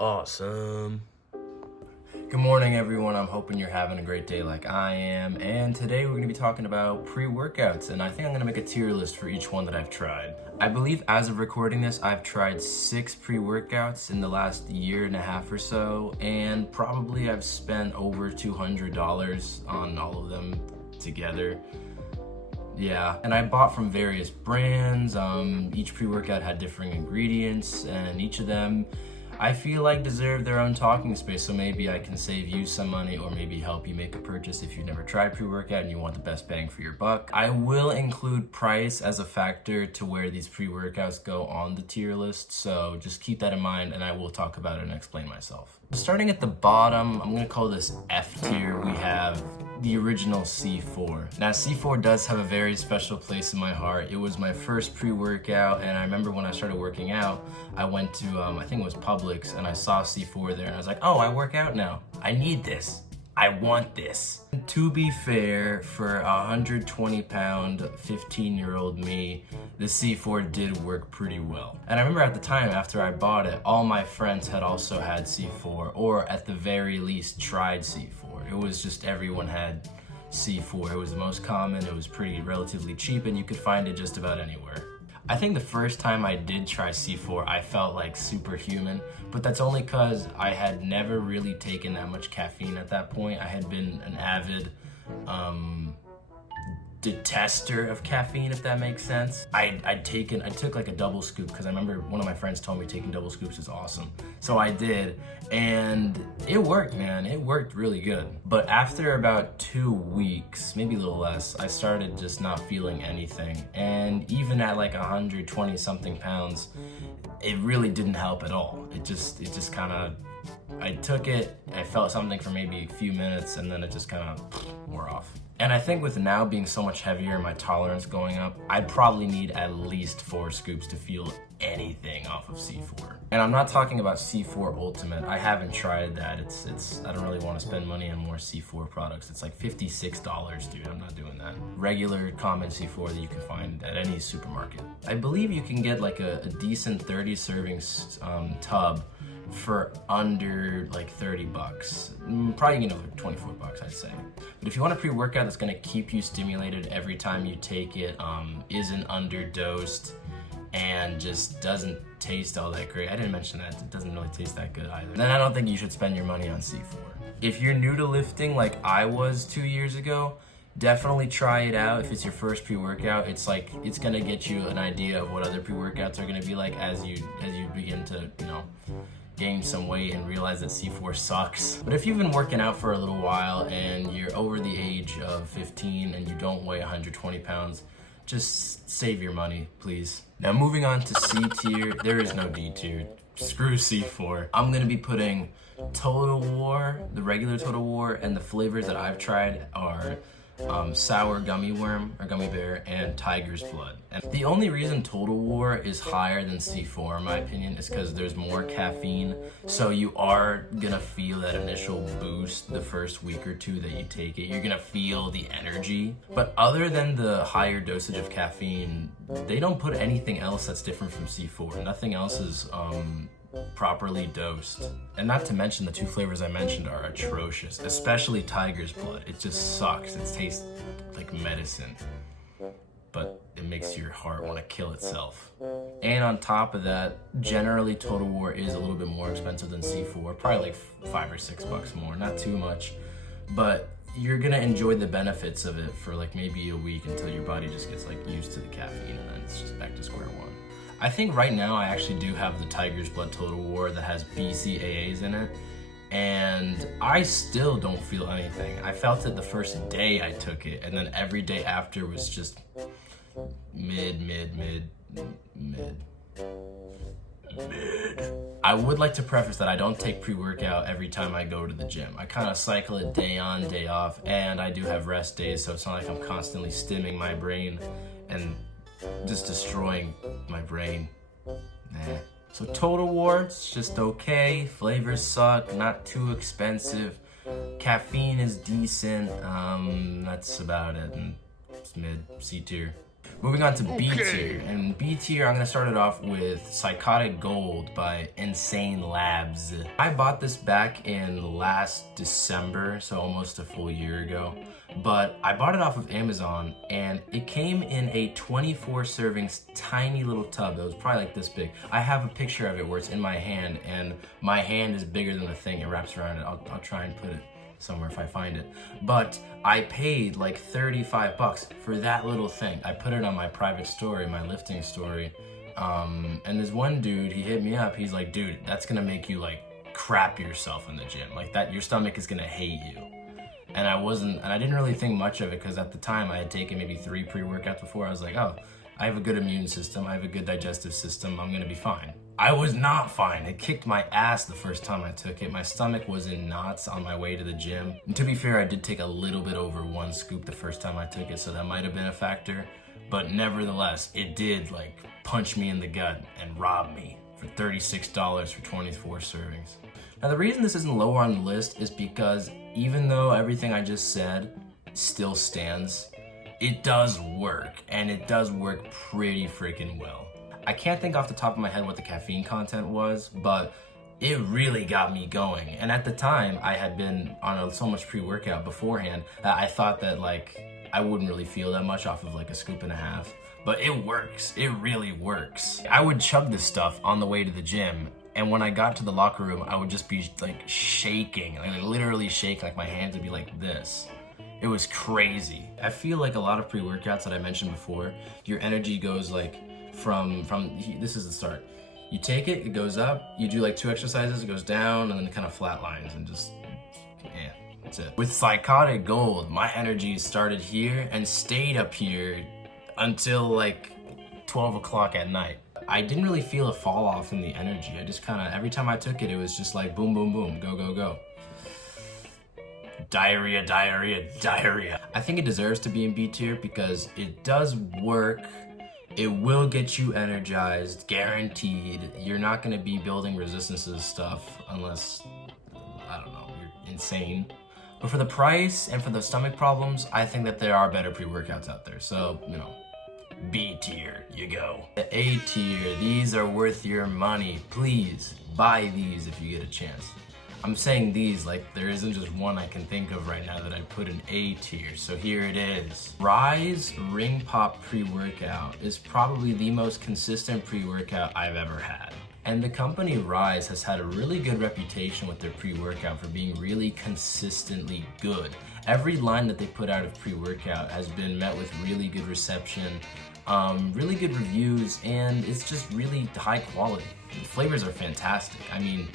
Awesome. Good morning, everyone. I'm hoping you're having a great day like I am. And today we're going to be talking about pre-workouts. And I think I'm going to make a tier list for each one that I've tried. I believe as of recording this, I've tried 6 pre-workouts in the last year and a half or so. And probably I've spent over $200 on all of them together. Yeah, and I bought from various brands. Each pre-workout had different ingredients, and each of them I feel like deserve their own talking space, so maybe I can save you some money or maybe help you make a purchase if you've never tried pre-workout and you want the best bang for your buck. I will include price as a factor to where these pre-workouts go on the tier list, so just keep that in mind and I will talk about it and explain myself. Starting at the bottom, I'm gonna call this F tier, we have the original C4. Now C4 does have a very special place in my heart. It was my first pre-workout, and I remember when I started working out, I went to, I think it was Publix, and I saw C4 there, and I was like, oh, I work out now. I need this. I want this. To be fair, for a 120-pound, 15-year-old me, the C4 did work pretty well. And I remember at the time after I bought it, all my friends had also had C4, or at the very least tried C4. It was just everyone had C4. It was the most common, it was pretty relatively cheap, and you could find it just about anywhere. I think the first time I did try C4, I felt like superhuman, but that's only because I had never really taken that much caffeine at that point. I had been an avid detester of caffeine, if that makes sense. I took like a double scoop because I remember one of my friends told me taking double scoops is awesome. So I did, and it worked, man. It worked really good. But after about 2 weeks, maybe a little less, I started just not feeling anything. And even at like 120 something pounds, it really didn't help at all. It just kind of, I took it, I felt something for maybe a few minutes, and then it just kind of wore off. And I think with now being so much heavier and my tolerance going up, I'd probably need at least 4 scoops to feel anything off of C4. And I'm not talking about C4 Ultimate. I haven't tried that. I don't really want to spend money on more C4 products. It's like $56, dude. I'm not doing that. Regular common C4 that you can find at any supermarket. I believe you can get like a decent 30 servings tub for under like $30. Probably gonna like $24, I'd say. But if you want a pre-workout that's gonna keep you stimulated every time you take it, isn't underdosed, and just doesn't taste all that great. I didn't mention that, it doesn't really taste that good either. Then I don't think you should spend your money on C4. If you're new to lifting like I was 2 years ago, definitely try it out. If it's your first pre-workout, it's gonna get you an idea of what other pre-workouts are gonna be like as you begin to, gain some weight and realize that C4 sucks. But if you've been working out for a little while and you're over the age of 15 and you don't weigh 120 pounds, just save your money, please. Now moving on to C tier, there is no D tier. Screw C4. I'm gonna be putting Total War, the regular Total War, and the flavors that I've tried are sour gummy worm or gummy bear and tiger's blood. And the only reason Total War is higher than C4 in my opinion is because there's more caffeine, so you are gonna feel that initial boost the first week or two that you take it. You're gonna feel the energy, but other than the higher dosage of caffeine, they don't put anything else that's different from C4. Nothing else is properly dosed. And not to mention the 2 flavors I mentioned are atrocious, especially tiger's blood. It just sucks. It tastes like medicine, but it makes your heart want to kill itself. And on top of that, generally Total War is a little bit more expensive than C4, probably like $5 or $6 more, not too much, but you're gonna enjoy the benefits of it for like maybe a week until your body just gets like used to the caffeine, and then it's just back to square one. I think right now I actually do have the Tiger's Blood Total War that has BCAAs in it, and I still don't feel anything. I felt it the first day I took it, and then every day after was just mid. I would like to preface that I don't take pre-workout every time I go to the gym. I kind of cycle it day on, day off, and I do have rest days, so it's not like I'm constantly stimming my brain and just destroying my brain. Nah. So Total War, it's just okay. Flavors suck, not too expensive. Caffeine is decent. That's about it. And it's mid, C tier. Moving on to B tier, and B tier I'm gonna start it off with Psychotic Gold by Insane Labs. I bought this back in last December, so almost a full year ago, but I bought it off of Amazon and it came in a 24 servings tiny little tub that was probably like this big. I have a picture of it where it's in my hand and my hand is bigger than the thing it wraps around it. I'll try and put it somewhere if I find it. But I paid like 35 bucks for that little thing. I put it on my private story, my lifting story. And this one dude, he hit me up. He's like, dude, that's gonna make you like crap yourself in the gym. Like that, your stomach is gonna hate you. And I didn't really think much of it because at the time I had taken maybe 3 pre-workouts before. I was like, oh, I have a good immune system. I have a good digestive system. I'm gonna be fine. I was not fine. It kicked my ass the first time I took it. My stomach was in knots on my way to the gym. And to be fair, I did take a little bit over 1 scoop the first time I took it, so that might have been a factor. But nevertheless, it did like punch me in the gut and rob me for $36 for 24 servings. Now the reason this isn't lower on the list is because even though everything I just said still stands, it does work, and it does work pretty freaking well. I can't think off the top of my head what the caffeine content was, but it really got me going. And at the time, I had been on so much pre-workout beforehand that I thought that like I wouldn't really feel that much off of like a scoop and a half. But it works. It really works. I would chug this stuff on the way to the gym, and when I got to the locker room, I would just be like shaking, like literally shake, like my hands would be like this. It was crazy. I feel like a lot of pre-workouts that I mentioned before, your energy goes like from this is the start. You take it, it goes up, you do like 2 exercises, it goes down, and then it kind of flatlines and just, yeah, that's it. With Psychotic Gold, my energy started here and stayed up here until like 12 o'clock at night. I didn't really feel a fall off in the energy. I just kind of, every time I took it, it was just like boom, boom, boom, go, go, go. Diarrhea, diarrhea, diarrhea. I think it deserves to be in B tier because it does work. It will get you energized, guaranteed. You're not gonna be building resistances stuff unless, I don't know, you're insane. But for the price and for the stomach problems, I think that there are better pre-workouts out there. So, you know, B tier, you go. A tier, these are worth your money. Please buy these if you get a chance. I'm saying these like there isn't just one I can think of right now that I put in A tier, so here it is. Rise Ring Pop Pre-Workout is probably the most consistent pre-workout I've ever had. And the company Rise has had a really good reputation with their pre-workout for being really consistently good. Every line that they put out of pre-workout has been met with really good reception, really good reviews, and it's just really high quality. The flavors are fantastic. I mean,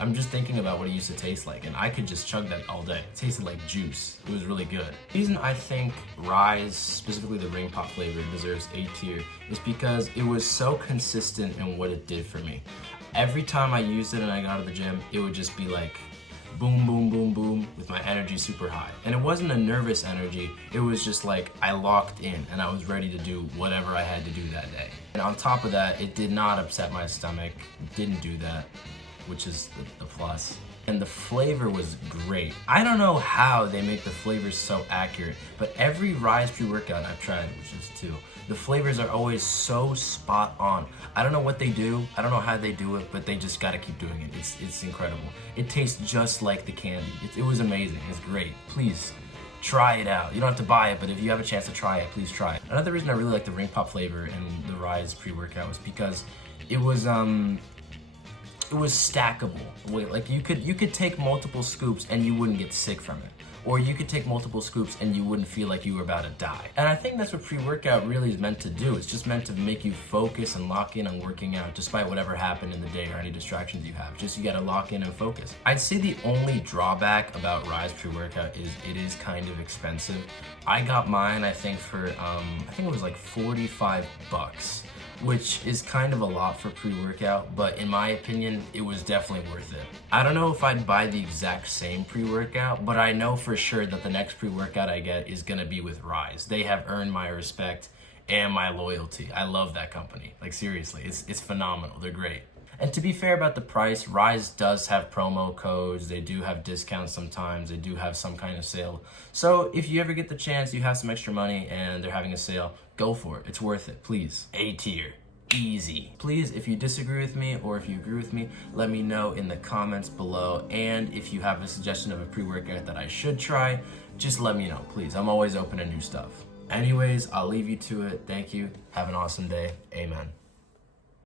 I'm just thinking about what it used to taste like, and I could just chug that all day. It tasted like juice. It was really good. The reason I think Rise, specifically the Ring Pop flavor, deserves A tier is because it was so consistent in what it did for me. Every time I used it and I got out of the gym, it would just be like boom, boom, boom, boom, with my energy super high. And it wasn't a nervous energy, it was just like I locked in and I was ready to do whatever I had to do that day. And on top of that, it did not upset my stomach, didn't do that, which is the plus. And the flavor was great. I don't know how they make the flavors so accurate, but every Rise pre-workout I've tried, which is 2, the flavors are always so spot on. I don't know what they do, I don't know how they do it, but they just gotta keep doing it. It's incredible. It tastes just like the candy. It was amazing, it's great. Please, try it out. You don't have to buy it, but if you have a chance to try it, please try it. Another reason I really like the Ring Pop flavor and the Rise pre-workout was because it was stackable. Like you could take multiple scoops and you wouldn't get sick from it. Or you could take multiple scoops and you wouldn't feel like you were about to die. And I think that's what pre-workout really is meant to do. It's just meant to make you focus and lock in on working out despite whatever happened in the day or any distractions you have. Just you gotta lock in and focus. I'd say the only drawback about Rise pre-workout is it is kind of expensive. I got mine, I think for, I think it was like 45 bucks. Which is kind of a lot for pre-workout, but in my opinion, it was definitely worth it. I don't know if I'd buy the exact same pre-workout, but I know for sure that the next pre-workout I get is gonna be with Rise. They have earned my respect and my loyalty. I love that company. Like seriously, it's phenomenal, they're great. And to be fair about the price, Rise does have promo codes. They do have discounts sometimes. They do have some kind of sale. So if you ever get the chance, you have some extra money and they're having a sale, go for it. It's worth it, please. A tier. Easy. Please, if you disagree with me or if you agree with me, let me know in the comments below. And if you have a suggestion of a pre-workout that I should try, just let me know, please. I'm always open to new stuff. Anyways, I'll leave you to it. Thank you. Have an awesome day. Amen.